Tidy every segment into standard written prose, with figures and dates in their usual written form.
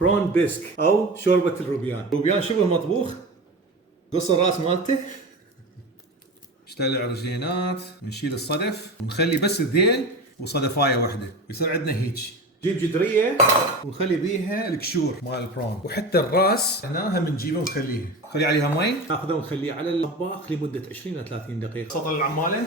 برون بيسك او شوربه الروبيان. روبيان شبه مطبوخ، قص الراس مالته، نشتغل رجلينات، نشيل الصدف ونخلي بس الذيل وصدفايه واحده، يصير عندنا هيك. نجيب جدريه ونخلي بيها القشور مال البرون، وحتى الراس هنا هم نجيبه ونخليه، نخلي عليها مي، ناخذه ونخليه على الطباخ لمده 20 الى 30 دقيقه. سطل العماله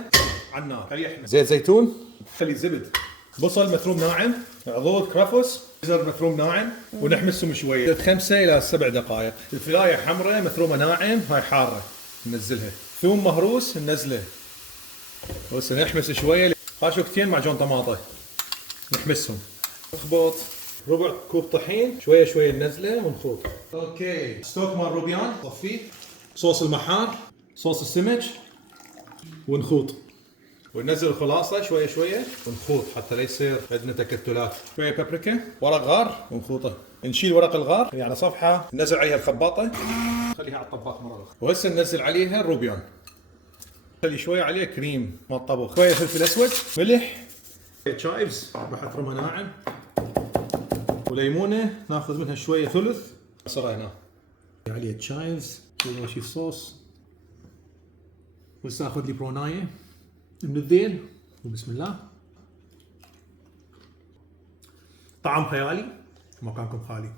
على النار، خليه يحمى. زيت زيتون، خلي زبد، بصل مفروم ناعم، عضوض كرفس، جزر مفروم ناعم، ونحمسهم شويه 5 الى 7 دقائق. الفلايه حمراء مفرومه ناعم، هاي حاره ننزلها. ثوم مهروس ننزله، بس نحمس شويه. خاشوكتين معجون طماطه نحمسهم، نخبط ربع كوب طحين، شويه شويه ننزله ونخوط. اوكي، ستوك مال روبيان صفيه، صوص المحار، صوص السمك، ونخوط وننزل الخلاصه شويه شويه ونخوط حتى لا يصير عندنا تكتلات. شويه بابريكا، ورق غار ونخوطه. نشيل ورق الغار يعني صفحه، ننزل عليها الخباطه، نخليها على الطباخ مره اخرى. وهسه ننزل عليها الروبيان، نخلي شويه عليه كريم مال الطبخ، شويه فلفل اسود، ملح، تشايفز راح افرمها ناعم، وليمونه ناخذ منها شويه ثلث عصره هنا عليه تشايفز ونمشي الصوص. بس اخذ لي برونايه من الذيل وبسم الله. طعم خيالي، مكانكم خالي.